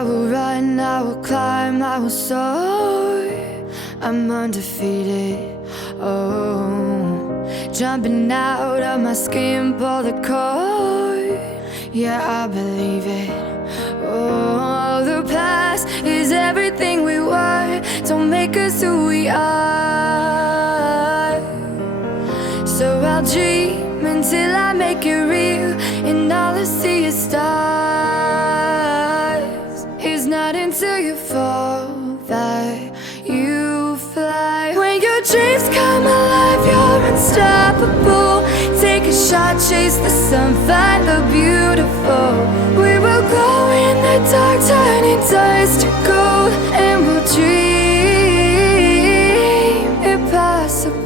I will run, I will climb, I will soar. I'm undefeated, oh. Jumping out of my skin, pull the cord. Yeah, I believe it. Oh, the past is everything we were. Don't make us who we are. So I'll dream until I make it real, and all I see is stars. It's not until you fall that you fly. When your dreams come alive, you're unstoppable. Take a shot, chase the sun, find the beautiful. We will glow in the dark, turning dust to gold, and we'll dream impossible.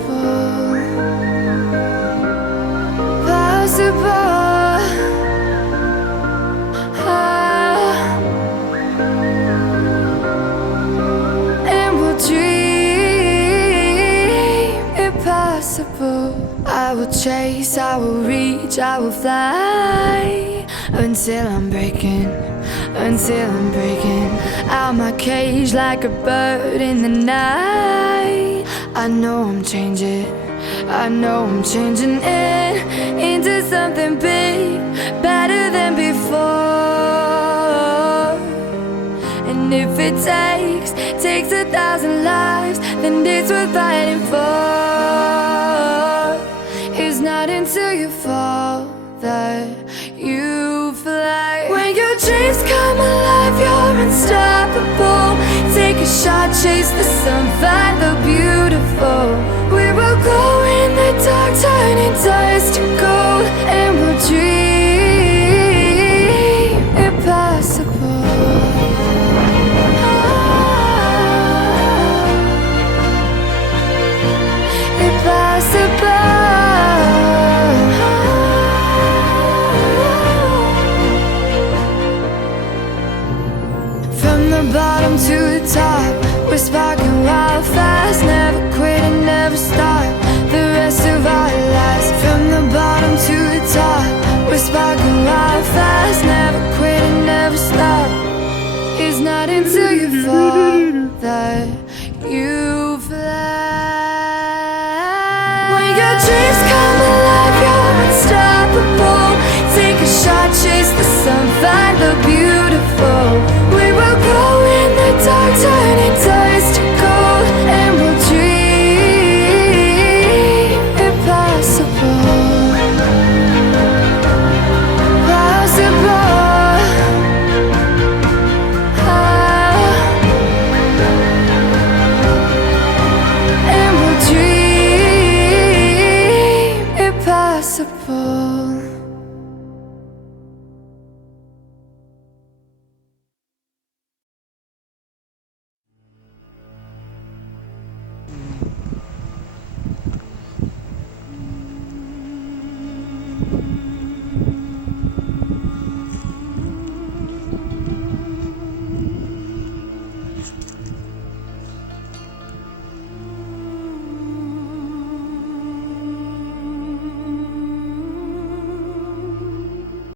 Possible. And we'll dream impossible. I will chase, I will reach, I will fly until I'm breaking out my cage like a bird in the night. I know I'm changing into something big, better than before. And if it takes 1,000 lives, then it's worth fighting for. It's not until you fall that you fly. When your dreams come alive, you're unstoppable. Take a shot, chase the sun, find the beautiful. We will go in the dark, turning dust to gold, and we'll dream impossible. Impossible. From the bottom to the top, we're sparking wild fast. Never quit and never stop the rest of our lives. From the bottom to the top, we're sparking wild fast. Never quit and never stop. It's not until you fall that you fly. When your dreams come alive, you're unstoppable.